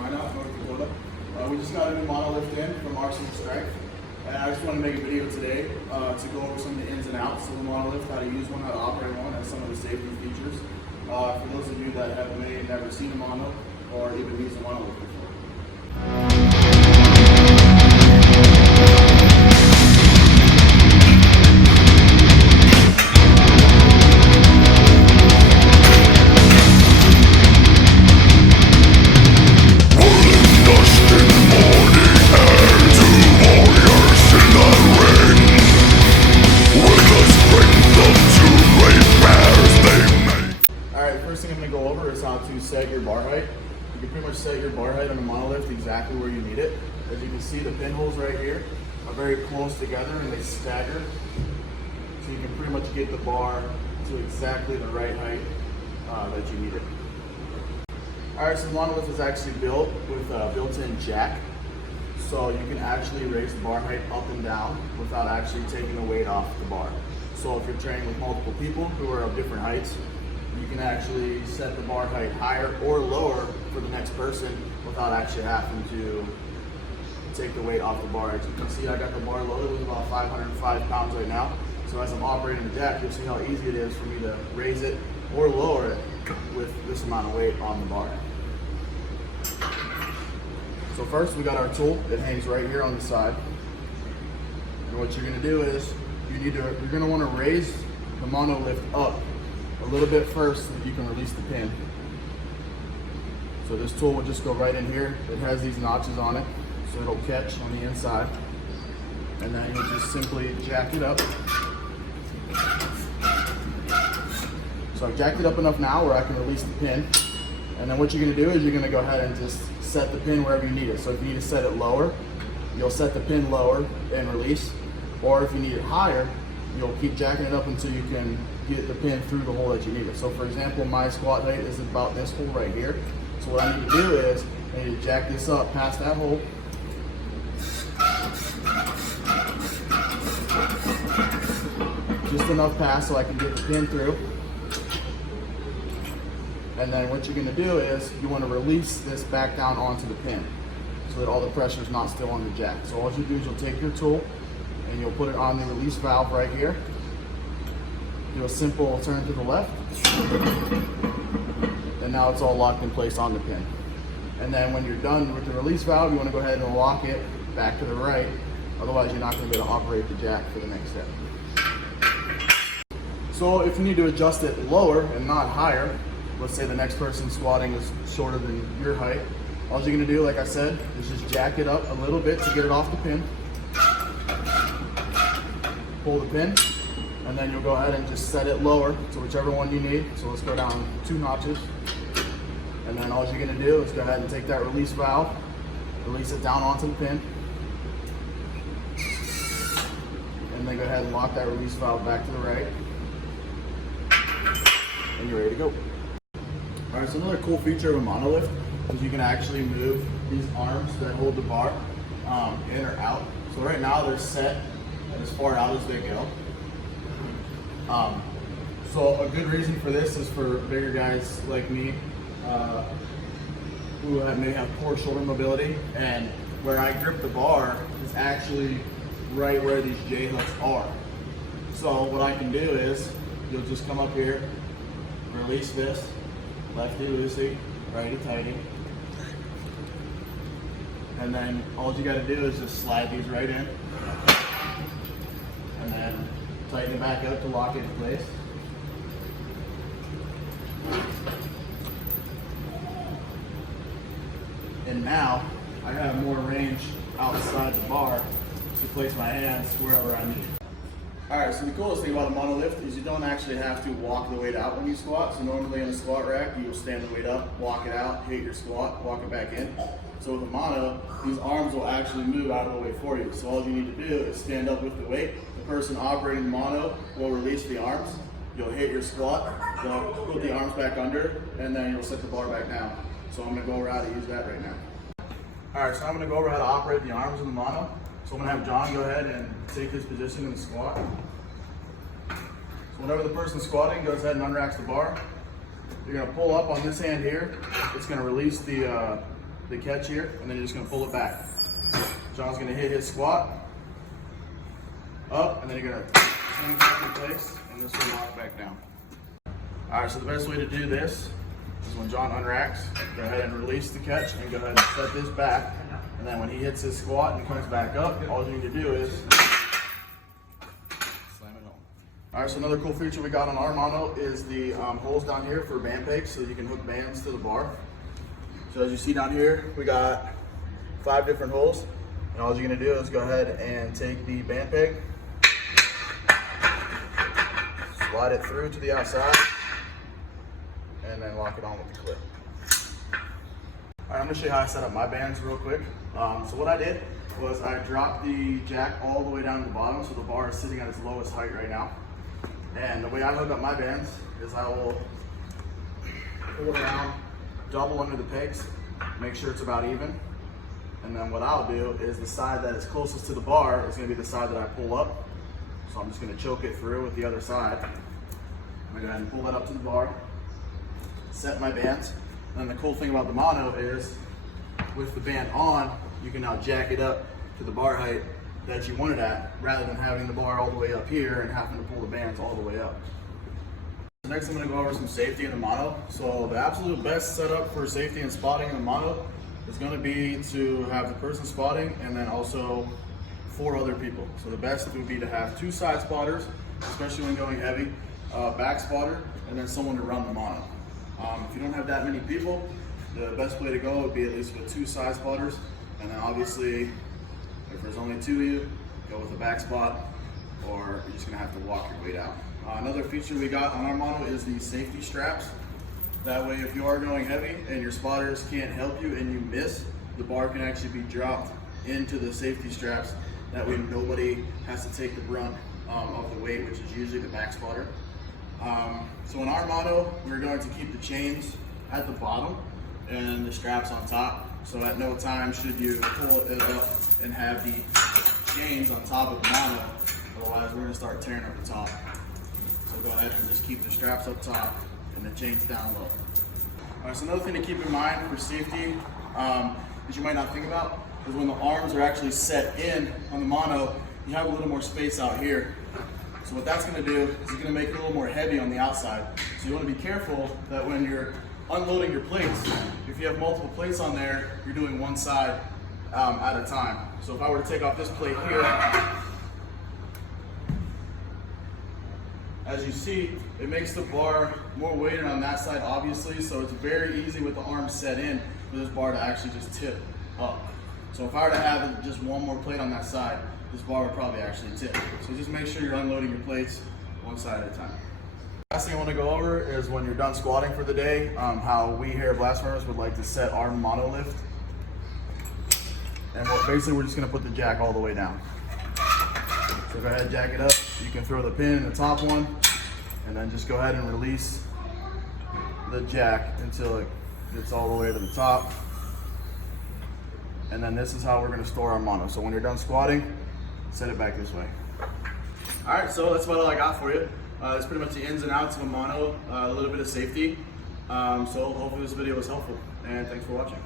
Smyrna, North Dakota. We just got a new Monolift in from Arsenal Strength, and I just want to make a video today to go over some of the ins and outs of the Monolift, how to use one, how to operate one, and some of the safety features. For those of you that have maybe never seen a mono or even used a Monolift before. First thing I'm going to go over is how to set your bar height. You can pretty much set your bar height on a Monolift exactly where you need it. As you can see, the pinholes right here are very close together and they stagger. So you can pretty much get the bar to exactly the right height that you need it. Alright, so the Monolift is actually built with a built-in jack. So you can actually raise the bar height up and down without actually taking the weight off the bar. So if you're training with multiple people who are of different heights, you can actually set the bar height higher or lower for the next person without actually having to take the weight off the bar. As you can see, I got the bar loaded with about 505 pounds right now. So as I'm operating the jack, you'll see how easy it is for me to raise it or lower it with this amount of weight on the bar. So first we got our tool that hangs right here on the side. And what you're gonna do is you're gonna wanna raise the Monolift up a little bit first so that you can release the pin. So this tool will just go right in here. It has these notches on it, so it'll catch on the inside. And then you just simply jack it up. So I've jacked it up enough now where I can release the pin. And then what you're gonna do is you're gonna go ahead and just set the pin wherever you need it. So if you need to set it lower, you'll set the pin lower and release. Or if you need it higher, you'll keep jacking it up until you can get the pin through the hole that you need it. So for example, my squat height is about this hole right here. So what I need to do is I need to jack this up past that hole. Just enough past so I can get the pin through. And then what you're gonna do is you wanna release this back down onto the pin so that all the pressure is not still on the jack. So all you do is you'll take your tool and you'll put it on the release valve right here. Do a simple turn to the left. And now it's all locked in place on the pin. And then when you're done with the release valve, you want to go ahead and lock it back to the right. Otherwise, you're not going to be able to operate the jack for the next step. So if you need to adjust it lower and not higher, let's say the next person squatting is shorter than your height, all you're going to do, like I said, is just jack it up a little bit to get it off the pin. Pull the pin, and then you'll go ahead and just set it lower to whichever one you need. So let's go down 2 notches. And then all you're gonna do is go ahead and take that release valve, release it down onto the pin, and then go ahead and lock that release valve back to the right. And you're ready to go. All right, so another cool feature of a Monolift is you can actually move these arms that hold the bar in or out. So right now they're set as far out as they go. So a good reason for this is for bigger guys like me who may have poor shoulder mobility, and where I grip the bar is actually right where these J hooks are. So what I can do is you'll just come up here, release this, lefty loosey, righty tighty, and then all you got to do is just slide these right in. And then tighten it back up to lock it in place. And now I have more range outside the bar to place my hands wherever I need. Alright, so the coolest thing about a Monolift is you don't actually have to walk the weight out when you squat. So normally in a squat rack, you'll stand the weight up, walk it out, hit your squat, walk it back in. So with a mono, these arms will actually move out of the way for you. So all you need to do is stand up with the weight. The person operating the mono will release the arms. You'll hit your squat, you'll put the arms back under, and then you'll set the bar back down. So I'm gonna go over how to use that right now. All right, so I'm gonna go over how to operate the arms in the mono. So I'm gonna have John go ahead and take his position in the squat. So whenever the person's squatting, goes ahead and unracks the bar. You're gonna pull up on this hand here. It's gonna release the the catch here, and then you're just gonna pull it back. John's gonna hit his squat, up, and then you're gonna swing back in place, and this will lock back down. All right, so the best way to do this is when John unracks, go ahead and release the catch, and go ahead and set this back, and then when he hits his squat and comes back up, all you need to do is slam it home. All right, so another cool feature we got on our mono is the holes down here for band pegs, so you can hook bands to the bar. So as you see down here, we got 5 different holes, and all you're gonna do is go ahead and take the band peg, slide it through to the outside, and then lock it on with the clip. All right, I'm gonna show you how I set up my bands real quick. So what I did was I dropped the jack all the way down to the bottom, so the bar is sitting at its lowest height right now. And the way I hook up my bands is I will pull it around, double under the pegs, make sure it's about even. And then what I'll do is the side that is closest to the bar is gonna be the side that I pull up. So I'm just gonna choke it through with the other side. I'm gonna go ahead and pull that up to the bar, set my bands. And then the cool thing about the mono is with the band on, you can now jack it up to the bar height that you want it at, rather than having the bar all the way up here and having to pull the bands all the way up. Next, I'm going to go over some safety in the mono. So the absolute best setup for safety and spotting in the mono is going to be to have the person spotting and then also 4 other people. So the best would be to have 2 side spotters, especially when going heavy, back spotter, and then someone to run the mono. If you don't have that many people, the best way to go would be at least with 2 side spotters, and then obviously if there's only 2 of you, go with a back spot, or you're just going to have to walk your way down. Another feature we got on our mono is the safety straps. That way, if you are going heavy and your spotters can't help you and you miss, the bar can actually be dropped into the safety straps. That way nobody has to take the brunt of the weight, which is usually the back spotter. So in our mono, we're going to keep the chains at the bottom and the straps on top. So at no time should you pull it up and have the chains on top of the mono. Otherwise, we're going to start tearing up the top. So go ahead and just keep the straps up top and the chains down low. All right, so another thing to keep in mind for safety that you might not think about is when the arms are actually set in on the mono, you have a little more space out here. So what that's going to do is it's going to make it a little more heavy on the outside. So you want to be careful that when you're unloading your plates, if you have multiple plates on there, you're doing one side at a time. So if I were to take off this plate here, as you see, it makes the bar more weighted on that side, obviously, so it's very easy with the arms set in for this bar to actually just tip up. So if I were to have just one more plate on that side, this bar would probably actually tip. So just make sure you're unloading your plates one side at a time. Last thing I want to go over is when you're done squatting for the day, how we here at Blast Furnace would like to set our Monolift. And basically we're just going to put the jack all the way down. So go ahead and jack it up. You can throw the pin in the top one, and then just go ahead and release the jack until it gets all the way to the top. And then this is how we're going to store our mono. So when you're done squatting, set it back this way. All right, so that's about all I got for you. It's pretty much the ins and outs of a mono, a little bit of safety. So hopefully this video was helpful, and thanks for watching.